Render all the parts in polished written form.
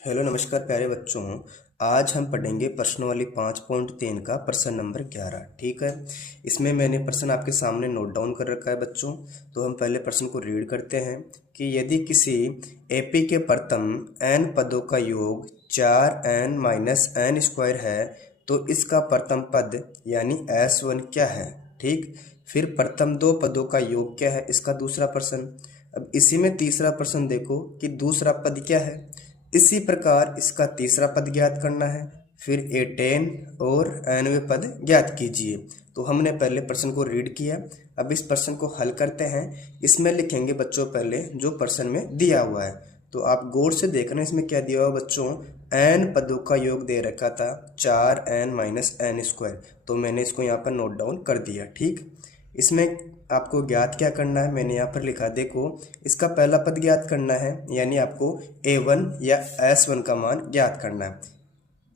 Hello नमस्कार प्यारे बच्चों। आज हम पढ़ेंगे प्रश्नावली 5.3 का प्रश्न नंबर 11। ठीक है, इसमें मैंने प्रश्न आपके सामने नोट डाउन कर रखा है बच्चों। तो हम पहले प्रश्न को रीड करते हैं कि यदि किसी एपी के प्रथम n पदों का योग 4n माइनस n स्क्वायर है तो इसका प्रथम पद यानी S1 क्या है। ठीक, फिर प्रथम दो पदों का योग क्या है, इसका दूसरा प्रश्न। अब इसी में तीसरा प्रश्न देखो कि दूसरा पद क्या है। इसी प्रकार इसका तीसरा पद ज्ञात करना है, फिर a10 और nवें पद ज्ञात कीजिए। तो हमने पहले प्रश्न को रीड किया, अब इस प्रश्न को हल करते हैं। इसमें लिखेंगे बच्चों पहले जो प्रश्न में दिया हुआ है, तो आप गौर से देखना इसमें क्या दिया हुआ बच्चों। n पदों का योग दे रखा था 4n माइनस n स्क्वायर, तो मैंने इसको यहाँ पर नोट डाउन कर दिया। ठीक, इसमें आपको ज्ञात क्या करना है, मैंने यहाँ पर लिखा देखो। इसका पहला पद ज्ञात करना है, यानी आपको a1 या s1 का मान ज्ञात करना है।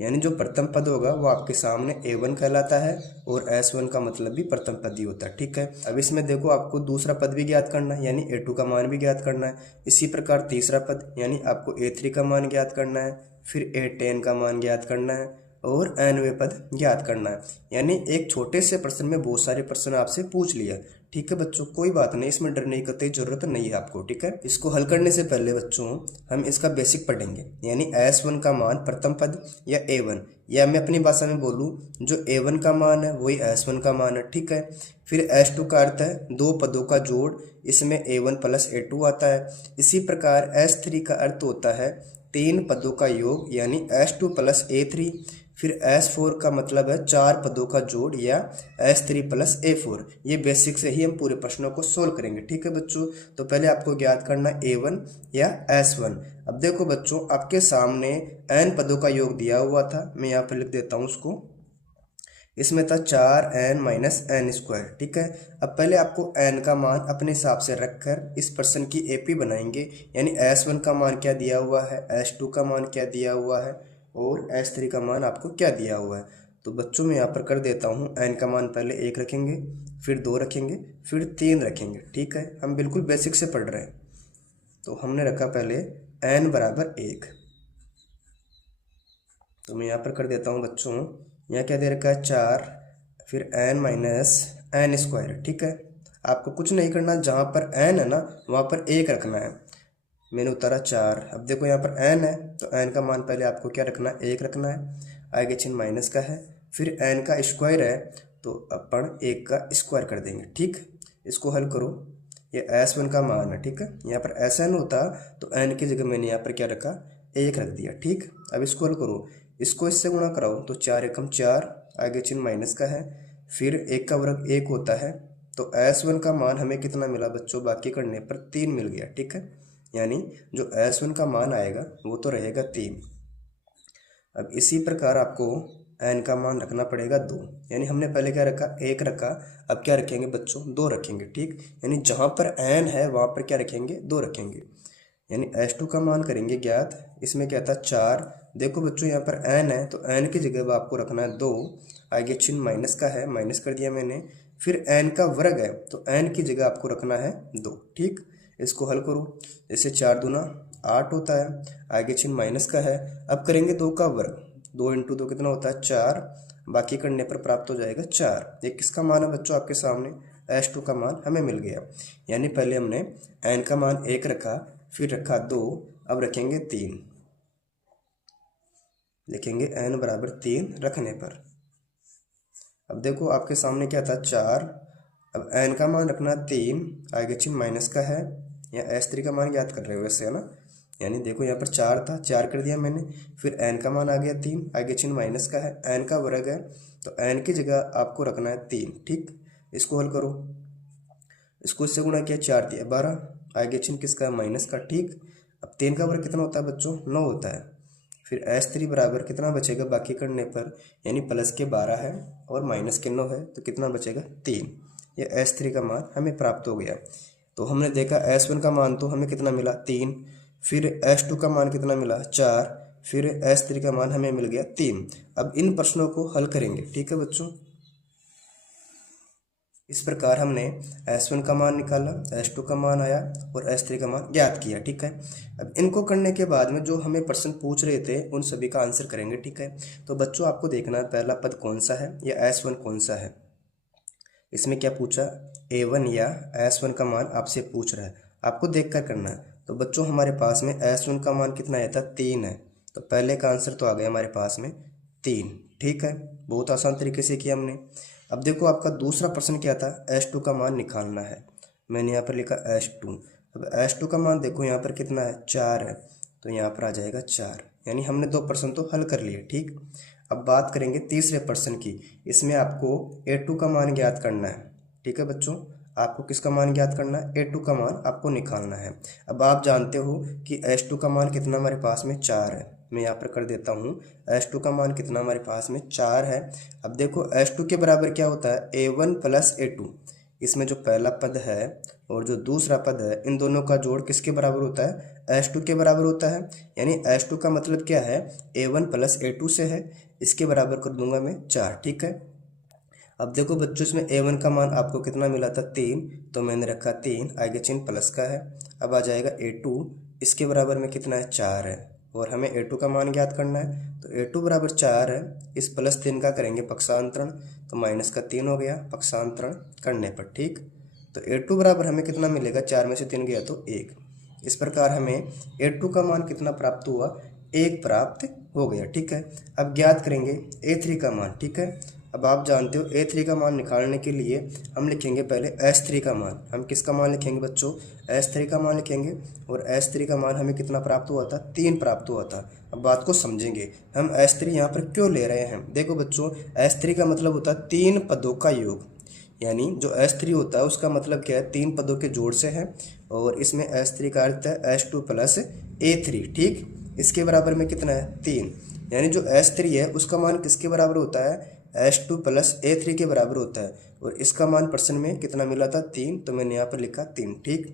यानी जो प्रथम पद होगा वो आपके सामने a1 कहलाता है और s1 का मतलब भी प्रथम पद ही होता है। ठीक है, अब इसमें देखो आपको दूसरा पद भी ज्ञात करना है, यानी a2 का मान भी ज्ञात करना है। इसी प्रकार तीसरा पद यानी आपको a3 का मान ज्ञात करना है, फिर a10 का मान ज्ञात करना है और nवें पद ज्ञात करना है। यानी एक छोटे से प्रश्न में बहुत सारे प्रश्न आपसे पूछ लिया। ठीक है बच्चों, कोई बात नहीं, इसमें डरने की कतई जरूरत नहीं है आपको। ठीक है, इसको हल करने से पहले बच्चों हम इसका बेसिक पढ़ेंगे, यानी S1 का मान प्रथम पद या a1, या मैं अपनी भाषा में बोलूँ जो a1 का मान है वही S1 का मान है। ठीक है, फिर S2 का अर्थ है दो पदों का जोड़, इसमें a1 प्लस a2 आता है। इसी प्रकार S3 का अर्थ होता है तीन पदों का योग, यानी S2 प्लस a3। फिर S4 का मतलब है चार पदों का जोड़ या S3 प्लस a4। ये बेसिक से ही हम पूरे प्रश्नों को सोल्व करेंगे। ठीक है बच्चों, तो पहले आपको ज्ञात करना a1 या S1। अब देखो बच्चों आपके सामने n पदों का योग दिया हुआ था, मैं यहाँ पर लिख देता हूँ उसको। इसमें था 4n माइनस n स्क्वायर। ठीक है, अब पहले आपको n का मान अपने हिसाब से रखकर इस प्रश्न की एपी बनाएंगे। यानी S1 का मान क्या दिया हुआ है, S2 का मान क्या दिया हुआ है और S3 का मान आपको क्या दिया हुआ है। तो बच्चों मैं यहाँ पर कर देता हूँ, n का मान पहले 1 रखेंगे, फिर 2 रखेंगे, फिर 3 रखेंगे। ठीक है, हम बिल्कुल बेसिक से पढ़ रहे हैं। तो हमने रखा पहले n बराबर 1, तो मैं यहाँ पर कर देता हूँ बच्चों, यहाँ क्या दे रखा है 4, फिर n माइनस n स्क्वायर। ठीक है, आपको कुछ नहीं करना, जहाँ पर n है ना वहाँ पर 1 रखना है। मैंने उतारा 4, अब देखो यहाँ पर n है तो n का मान पहले आपको क्या रखना है, 1 रखना है। आगे चिन्ह माइनस का है, फिर n का स्क्वायर है तो अपन 1 का स्क्वायर कर देंगे। ठीक, इसको हल करो, ये S1 का मान है। ठीक है, यहाँ पर SN होता तो n की जगह मैंने यहाँ पर क्या रखा, 1 रख दिया। ठीक, अब इसको हल करो, इसको इससे गुणा कराओ तो 4 एकम 4, आगे चिन्ह माइनस का है, फिर 1 का वर्ग 1 होता है। तो S1 का मान हमें कितना मिला बच्चों, बाकी करने पर 3 मिल गया। ठीक है, यानी जो S1 का मान आएगा वो तो रहेगा 3। अब इसी प्रकार आपको n का मान रखना पड़ेगा 2, यानी हमने पहले क्या रखा, 1 रखा, अब क्या रखेंगे बच्चों, 2 रखेंगे। ठीक, यानी जहाँ पर n है वहाँ पर क्या रखेंगे, 2 रखेंगे। यानी S2 का मान करेंगे ज्ञात, इसमें क्या था 4। देखो बच्चों यहाँ पर n है तो n की जगह आपको रखना है 2, आगे चिन्ह माइनस का है, माइनस कर दिया मैंने। फिर n का वर्ग है तो n की जगह आपको रखना है 2। ठीक, इसको हल करो, जैसे 4 दूना 8 होता है, आगे चिन्ह माइनस का है। अब करेंगे 2 का वर्ग, 2 इंटू 2 कितना होता है 4, बाकी करने पर प्राप्त हो जाएगा 4। ये किसका मान है बच्चों, आपके सामने S2 का मान हमें मिल गया। यानी पहले हमने n का मान 1 रखा, फिर रखा 2, अब रखेंगे 3, लिखेंगे n बराबर 3 रखने पर। अब देखो आपके सामने क्या था 4, अब n का मान रखना 3, आगे चिन्ह माइनस का है, या S3 का मान ज्ञात कर रहे हो वैसे, है ना। यानी देखो यहाँ पर 4 था, 4 कर दिया मैंने, फिर n का मान आ गया 3, आगे चिन्ह माइनस का है, n का वर्ग है तो n की जगह आपको रखना है 3। ठीक, इसको हल करो, इसको इससे गुणा किया 4 दिया 12, आगे चिन्ह किसका, माइनस का। ठीक, अब 3 का वर्ग कितना होता है बच्चों, 9 होता है। फिर S3 बराबर कितना बचेगा बाकी करने पर, यानी प्लस के 12 है और माइनस के 9 है तो कितना बचेगा 3। ये S3 का मान हमें प्राप्त हो गया। तो हमने देखा S1 का मान तो हमें कितना मिला 3, फिर S2 का मान कितना मिला 4, फिर S3 का मान हमें मिल गया 3। अब इन प्रश्नों को हल करेंगे। ठीक है बच्चों, इस प्रकार हमने S1 का मान निकाला, S2 का मान आया और S3 का मान ज्ञात किया। ठीक है, अब इनको करने के बाद में जो हमें प्रश्न पूछ रहे थे उन सभी का आंसर करेंगे। ठीक है, तो बच्चों आपको देखना है पहला पद कौन सा है या S1 कौन सा है। इसमें क्या पूछा, A1 या S1 का मान आपसे पूछ रहा है, आपको देख कर करना है। तो बच्चों हमारे पास में S1 का मान कितना आया था, 3 है, तो पहले का आंसर तो आ गया हमारे पास में 3। ठीक है, बहुत आसान तरीके से किया हमने। अब देखो आपका दूसरा प्रश्न क्या था, S2 का मान निकालना है। मैंने यहाँ पर लिखा S2। अब S2 का मान देखो यहाँ पर कितना है, 4 है, तो यहाँ पर आ जाएगा 4। यानी हमने 2 प्रश्न तो हल कर लिए। ठीक, अब बात करेंगे तीसरे प्रश्न की। इसमें आपको A2 का मान ज्ञात करना है। ठीक है बच्चों, आपको किसका मान ज्ञात करना है, A2 का मान आपको निकालना है। अब आप जानते हो कि S2 का मान कितना हमारे पास में 4 है। मैं यहाँ पर कर देता हूँ, S2 का मान कितना हमारे पास में 4 है। अब देखो S2 के बराबर क्या होता है, A1 प्लस A2। इसमें जो पहला पद है और जो दूसरा पद है, इन दोनों का जोड़ किसके बराबर होता है, S2 के बराबर होता है। यानी S2 का मतलब क्या है, A1 प्लस A2 से है, इसके बराबर कर दूंगा मैं 4। ठीक है, अब देखो बच्चों इसमें A1 का मान आपको कितना मिला था, 3, तो मैंने रखा 3, आगे चिन्ह प्लस का है। अब आ जाएगा A2, इसके बराबर में कितना है, 4 है, और हमें A2 का मान ज्ञात करना है। तो A2 बराबर 4 है, इस प्लस 3 का करेंगे पक्षांतरण, तो माइनस का 3 हो गया पक्षांतरण करने पर। ठीक, तो A2 बराबर हमें कितना मिलेगा, 4 में से 3 गया तो 1। इस प्रकार हमें A2 का मान कितना प्राप्त हुआ, 1 प्राप्त हो गया। ठीक है, अब ज्ञात करेंगे A3 का मान। ठीक है, अब आप जानते हो A3 का मान निकालने के लिए हम लिखेंगे पहले S3 का मान। हम किसका मान लिखेंगे बच्चों, S3 का मान लिखेंगे, और S3 का मान हमें कितना प्राप्त हुआ था, 3 प्राप्त हुआ था। अब बात को समझेंगे, हम S3 यहाँ पर क्यों ले रहे हैं। देखो बच्चों, S3 का मतलब होता है 3 पदों का योग, यानी जो S3 होता है उसका मतलब क्या है, 3 पदों के जोड़ से है, और इसमें S3 का अर्थ है S2 प्लस A3। ठीक, इसके बराबर में कितना है, 3, यानी जो S3 है उसका मान किसके बराबर होता है, S2 प्लस A3 के बराबर होता है, और इसका मान प्रश्न में कितना मिला था, 3, तो मैंने यहाँ पर लिखा 3। ठीक,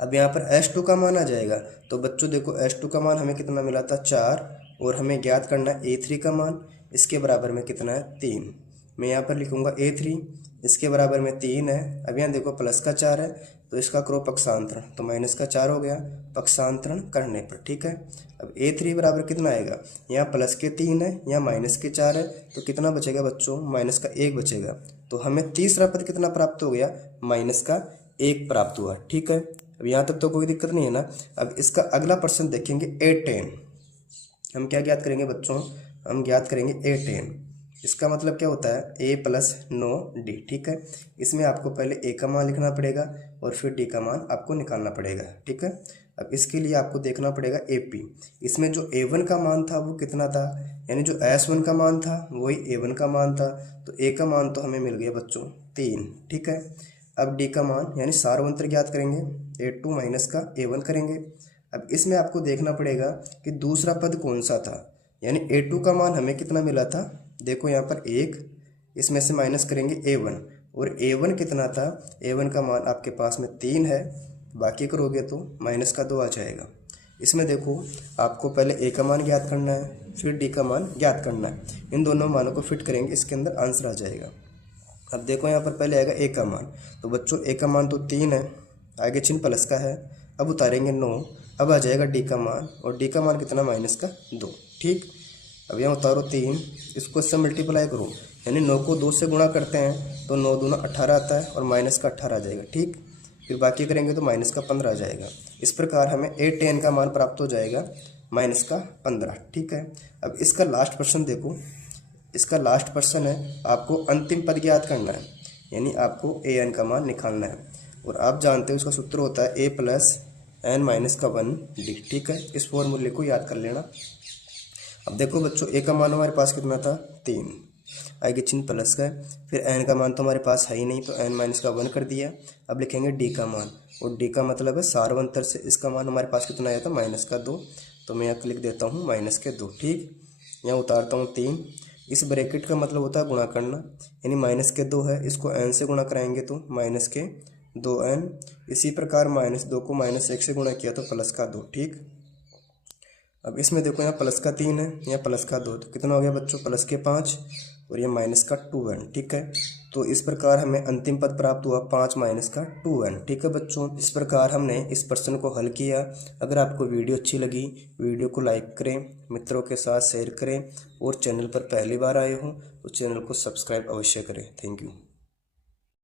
अब यहाँ पर S2 का मान आ जाएगा, तो बच्चों देखो S2 का मान हमें कितना मिला था, 4, और हमें ज्ञात करना है A3 का मान, इसके बराबर में कितना है, 3। मैं यहाँ पर लिखूँगा A3, इसके बराबर में 3 है। अब यहाँ देखो प्लस का 4 है, तो इसका करो पक्षांतरण, तो माइनस का 4 हो गया पक्षांतरण करने पर। ठीक है, अब A3 बराबर कितना आएगा, यहाँ प्लस के 3 है, यहाँ माइनस के 4 है, तो कितना बचेगा बच्चों, माइनस का 1 बचेगा। तो हमें तीसरा पद कितना प्राप्त हो गया, माइनस का 1 प्राप्त हुआ। ठीक है, अब यहाँ तक तो कोई दिक्कत नहीं है ना। अब इसका अगला प्रश्न देखेंगे A10। हम क्या ज्ञात करेंगे बच्चों, हम ज्ञात करेंगे A10। इसका मतलब क्या होता है, A प्लस 9D। ठीक है, इसमें आपको पहले A का मान लिखना पड़ेगा और फिर D का मान आपको निकालना पड़ेगा। ठीक है, अब इसके लिए आपको देखना पड़ेगा AP। इसमें जो A1 का मान था वो कितना था, यानी जो S1 का मान था वही A1 का मान था, तो A का मान तो हमें मिल गया बच्चों 3। ठीक है, अब D का मान यानी सारवंतर ज्ञात करेंगे, A2 माइनस का A1 करेंगे। अब इसमें आपको देखना पड़ेगा कि दूसरा पद कौन सा था, यानी A2 का मान हमें कितना मिला था, देखो यहाँ पर 1, इसमें से माइनस करेंगे A1, और A1 कितना था, A1 का मान आपके पास में 3 है, बाकी करोगे तो माइनस का 2 आ जाएगा। इसमें देखो आपको पहले A का मान ज्ञात करना है, फिर D का मान ज्ञात करना है, इन दोनों मानों को फिट करेंगे, इसके अंदर आंसर आ जाएगा। अब देखो यहाँ पर पहले आएगा A का मान, तो बच्चों A का मान तो 3 है, आगे चिन्ह प्लस का है, अब उतारेंगे 9, अब आ जाएगा D का मान, और D का मान कितना, माइनस का 2। ठीक, अब यहाँ उतारो 3, इसको इससे मल्टीप्लाई करो, यानी 9 को 2 से गुणा करते हैं तो 9 दूना 18 आता है, और माइनस का 18 आ जाएगा। ठीक, फिर बाकी करेंगे तो माइनस का 15 आ जाएगा। इस प्रकार हमें A10 का मान प्राप्त हो जाएगा माइनस का 15। ठीक है, अब इसका लास्ट प्रश्न देखो, इसका लास्ट प्रश्न है, आपको अंतिम पद ज्ञात करना है, यानी आपको an का मान निकालना है, और आप जानते हो उसका सूत्र होता है A प्लस n माइनस का 1D। ठीक है, इस फॉर्मूले को याद कर लेना। अब देखो बच्चों A का मान हमारे पास कितना था, 3, आगे चिन्ह प्लस का है, फिर n का मान तो हमारे पास है ही नहीं, तो n माइनस का 1 कर दिया। अब लिखेंगे D का मान, और D का मतलब है सारवंतर से इसका मान हमारे पास कितना आया था, माइनस का 2, तो मैं यहाँ लिख देता हूँ माइनस के 2। ठीक, यहाँ उतारता हूँ 3, इस ब्रैकेट का मतलब होता है गुणा करना, यानी माइनस के 2 है, इसको n से गुणा कराएंगे तो माइनस के 2n। इसी प्रकार माइनस 2 को माइनस 1 से गुणा किया तो प्लस का 2। ठीक, अब इसमें देखो यहाँ प्लस का 3 है, यहाँ प्लस का 2, तो कितना हो गया बच्चों, प्लस के 5। और ये माइनस का 2n, ठीक है। तो इस प्रकार हमें अंतिम पद प्राप्त हुआ 5 माइनस का 2n, ठीक है बच्चों। इस प्रकार हमने इस प्रश्न को हल किया। अगर आपको वीडियो अच्छी लगी, वीडियो को लाइक करें, मित्रों के साथ शेयर करें और चैनल पर पहली बार आए हो तो चैनल को सब्सक्राइब अवश्य करें। Thank you.